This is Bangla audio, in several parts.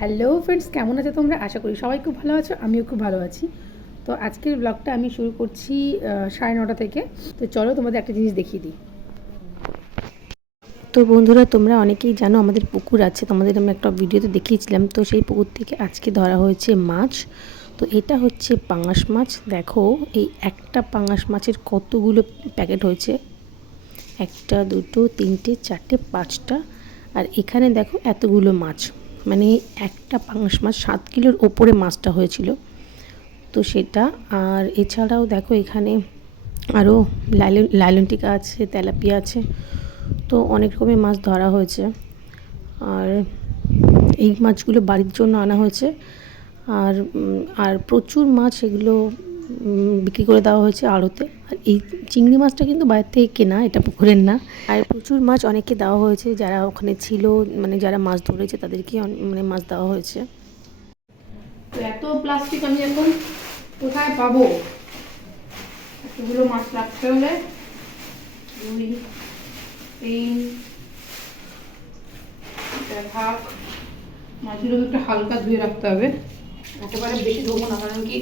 হ্যালো ফ্রেন্ডস, কেমন আছে তোমরা? আশা করি সবাই খুব ভালো আছো, আমিও খুব ভালো আছি। তো আজকের ব্লগটা আমি শুরু করছি সাড়ে নটা থেকে। তো চলো তোমাদের একটা জিনিস দেখিয়ে দিই। তো বন্ধুরা, তোমরা অনেকেই জানো আমাদের পুকুর আছে, তোমাদের আমি একটা ভিডিওতে দেখিয়েছিলাম। তো সেই পুকুর থেকে আজকে ধরা হয়েছে মাছ। তো এটা হচ্ছে পাঙাশ মাছ। দেখো, এই একটা পাঙাশ মাছের কতগুলো প্যাকেট হয়েছে? একটা, দুটো, তিনটে, চারটে, পাঁচটা। আর এখানে দেখো এতগুলো মাছ। মানে একটা পাঙাশ মাছ সাত কিলোর ওপরে মাছটা হয়েছিল। তো সেটা, আর এছাড়াও দেখো এখানে আরও লাইলন লাইলনটিকা আছে, তেলাপিয়া আছে, তো অনেক রকমের মাছ ধরা হয়েছে। আর এই মাছগুলো বাড়ির জন্য আনা হয়েছে। আর আর প্রচুর মাছ এগুলো বিক্রি করে দেওয়া হয়েছে আড়তে। আর এই চিংড়ি মাছটা কিন্তু বাইরে থেকে কেনা এটা পুকুরের না। আর প্রচুর মাছ অনেকে দেওয়া হয়েছে যারা ওখানে ছিল মানে যারা মাছ ধরেছে তাদেরকে মানে মাছ দেওয়া হয়েছে। তো এত প্লাস্টিক আমি এখন কোথায় পাবো? এতগুলো মাছ রাখতে হলে দুই তিন এটা মাছগুলো একটু হালকা ধুয়ে রাখতে হবে। একেবারে বেশি ধোবো না কারণ কি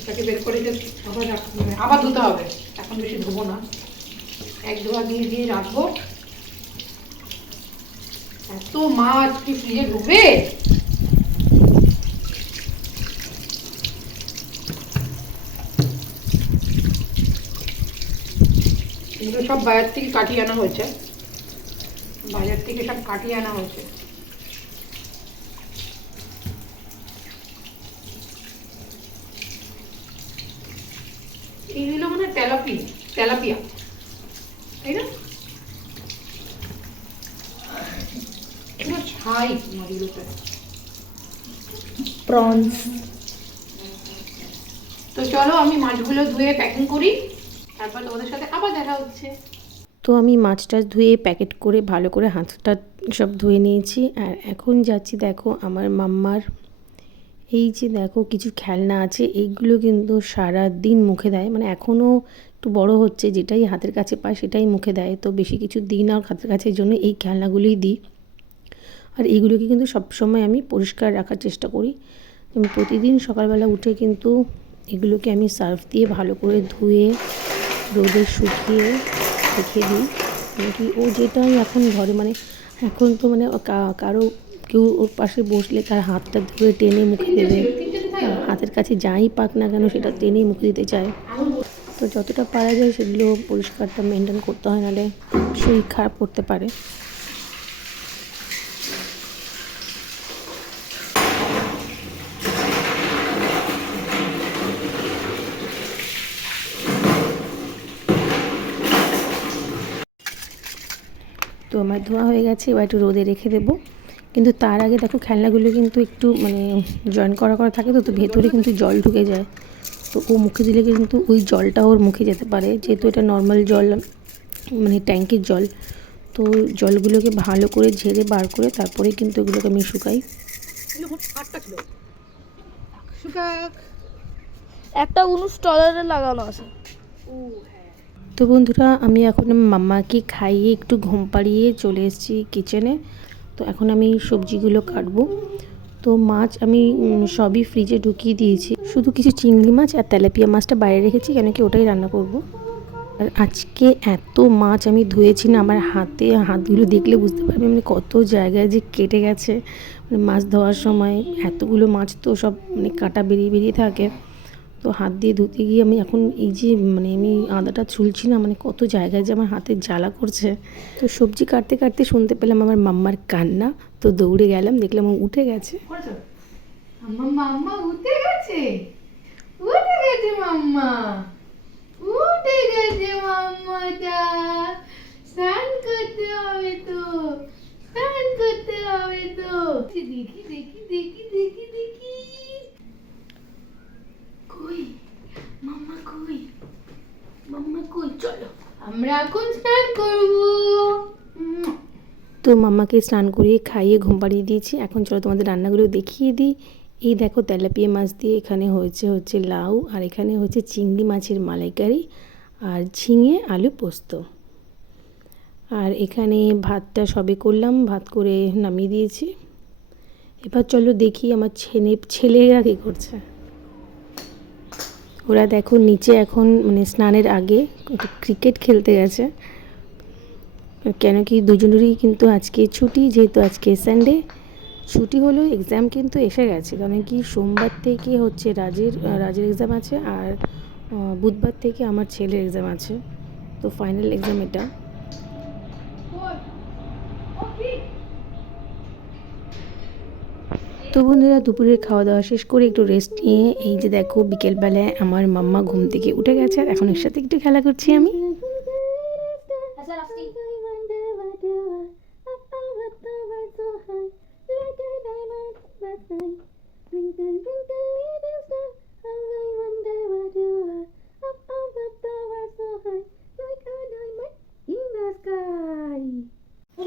এটাকে বের করে যে আবার মানে আবার ধুতে হবে? এখন বেশি ধোবো না। এক ধোয়া দিয়ে দিয়ে রাখব। এত মাছ কি ফ্রিজে ঢুকবে? এগুলো সব বাজার থেকে কাটিয়ে আনা হয়েছে। বাজার থেকে সব কাটিয়ে আনা হয়েছে। এইগুলো মানে তেলাপি তেলাপিয়া। তাই না পুরো ছাই মাছগুলোতে প্রনস। তো চলো আমি মাছগুলো ধুয়ে প্যাকিং করি তারপর তোমাদের সাথে আবার দেখা হচ্ছে। তো আমি মাছ টাছ ধুয়ে প্যাকেট করে ভালো করে হাতটা সব ধুয়ে নিয়েছি আর এখন যাচ্ছি দেখো আমার মাম্মার এই যে দেখো কিছু খেলনা আছে, এইগুলো কিন্তু সারা দিন মুখে দেয়। মানে এখনও একটু বড় হচ্ছে, যেটাই হাতের কাছে পায় সেটাই মুখে দেয়। তো বেশি কিছু দিই না, হাতের কাছে জন্য এই খেলনাগুলোই দিই। আর এইগুলোকে কিন্তু সবসময় আমি পরিষ্কার রাখার চেষ্টা করি। আমি প্রতিদিন সকালবেলা উঠে কিন্তু এগুলোকে আমি সার্ফ দিয়ে ভালো করে ধুয়ে, রোদে শুকিয়ে রেখে দিই। মানে কি ও যেটাই এখন ঘরে মানে এখন তো মানে কারও কেউ ওর পাশে বসলে তার হাতটা ধরে টেনে মুখে দেবে। হাতের কাছে যাই পাক না কেন সেটা টেনে মুখে দিতে চায়। তো যতটা পারা যায় সেগুলো পরিষ্কারটা মেনটেন করতে হয় নাহলে শরীর খারাপ করতে পারে। তো আমার ধোয়া হয়ে গেছে, এবার একটু রোদে রেখে দেবো। কিন্তু তার আগে দেখো খেলনাগুলো কিন্তু একটু মানে জয়েন করা করা থাকে তো তো ভেতরে কিন্তু জল ঢুকে যায়। তো ও মুখে দিলে কিন্তু ওই জলটা ওর মুখে যেতে পারে যেহেতু এটা নর্মাল জল মানে ট্যাঙ্কের জল। তো জলগুলোকে ভালো করে ঝেড়ে বার করে তারপরে কিন্তু ওগুলোকে আমি শুকাই। একটা উনিশ ডলারে লাগানো আছে। তো বন্ধুরা আমি এখন মাম্মাকে খাইয়ে একটু ঘুম পাড়িয়ে চলে এসেছি কিচেনে তো এখন আমি সবজিগুলো কাটবো। তো মাছ আমি সবই ফ্রিজে ঢুকিয়ে দিয়েছি। শুধু কিছু চিংড়ি মাছ আর তেলাপিয়া মাছটা বাইরে রেখেছি, কেন কি ওটাই রান্না করব। আর আজকে এত মাছ আমি ধুয়েছি না, আমার হাতে হাতগুলো দেখলে বুঝতে পারবে মানে কত জায়গায় যে কেটে গেছে। মানে মাছ ধোয়ার সময় এতগুলো মাছ তো সব মানে কাটা বেরিয়ে বেরিয়ে থাকে। তো হাত দিয়ে ধুতে গিয়ে আমি এখন এই যে মানে আমি আদাটা ছুলছি না মানে কত জায়গায় যে আমার হাতে জ্বালা করছে। তো সবজি কাটতে কাটতে শুনতে পেলাম আমার মাম্মার কান্না। তো দৌড়ে গেলাম, দেখলাম ও উঠে গেছে। দেখি দেখি দেখি দেখি দেখি কই মাম্মা কই মাম্মা কই চলো আমরা এখন স্নান করব। তো মাম্মাকে স্নান করিয়ে খাইয়ে ঘুম পাড়িয়ে দিয়েছি। এখন চলো তোমাদের রান্নাগুলো দেখিয়ে দিই। এই দেখো তেলাপিয়া মাছ দিয়ে এখানে হয়েছে হচ্ছে লাউ, আর এখানে হচ্ছে চিংড়ি মাছের মালাইকারি আর ঝিঙে আলু পোস্ত। আর এখানে ভাতটা সবে করলাম, ভাত করে নামিয়ে দিয়েছি। এবার চলো দেখি আমার ছেলে, ছেলেরা কী করছে। ওরা দেখো নিচে এখন মানে স্নানের আগে ক্রিকেট খেলতে গেছে। কেন কি দুজনেরই কিন্তু আজকে ছুটি, যেহেতু আজকে সানডে ছুটি হলো এক্সাম কিন্তু এসে গেছে। কারণ কি সোমবার থেকে হচ্ছে রাজের রাজের এক্সাম আছে আর বুধবার থেকে আমার ছেলের এক্সাম আছে। তো ফাইনাল এক্সাম এটা। তো বন্ধুরা, দুপুরের খাওয়া দাওয়া শেষ করে একটু রেস্ট নিয়ে এই যে দেখো, বিকেলবেলায় আমার মাম্মা ঘুম থেকে উঠে গেছে আর এখন এর সাথে একটু খেলা করছি আমি।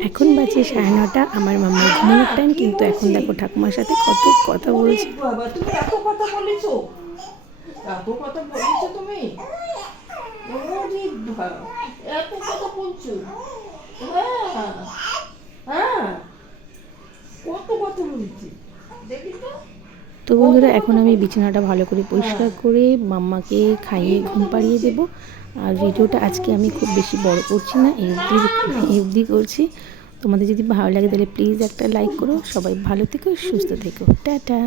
এখন বাজে সাড়ে নটা, আমার মামার ঘুমানোর টাইম কিন্তু এখন দেখো ঠাকুমার সাথে কত কথা বলছি। এত কথা বলেছ? এত কথা বলেছ তুমি? হ্যাঁ হ্যাঁ। কত কথা বলেছি? তো বন্ধুরা, এখন আমি বিছানাটা ভালো করে পরিষ্কার করে মাম্মাকে খাইয়ে ঘুম পাড়িয়ে দেব। আর ভিডিওটা আজকে আমি খুব বেশি বড় করছি না, এই অবধি করছি। তোমাদের যদি ভালো লাগে তাহলে প্লিজ একটা লাইক করো। সবাই ভালো থেকো, সুস্থ থেকো। টাটা।